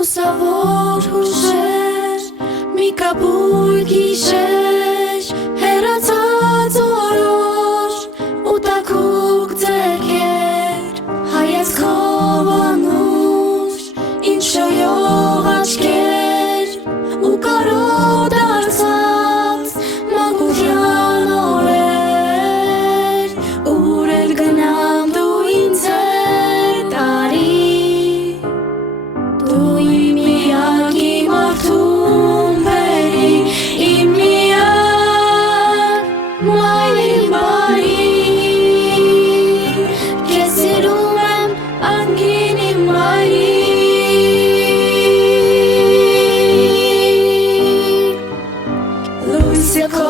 Լուսավոր հուշեր, մի կապույտ գիշեր, հեռացած օրոր ու տաքուկ ձեռքեր, հայացքով անուշ, ինչ շոյող աչքեր ու կարոտ դարձած մանկության օրեր, ուր էլ գնամ դու ինձ հետ արի, դու իմ միակի մարդուն բերի, իմ միակ մայրին բարի, քեզ սիրում եմ անգին իմ մայրի, լույսը քո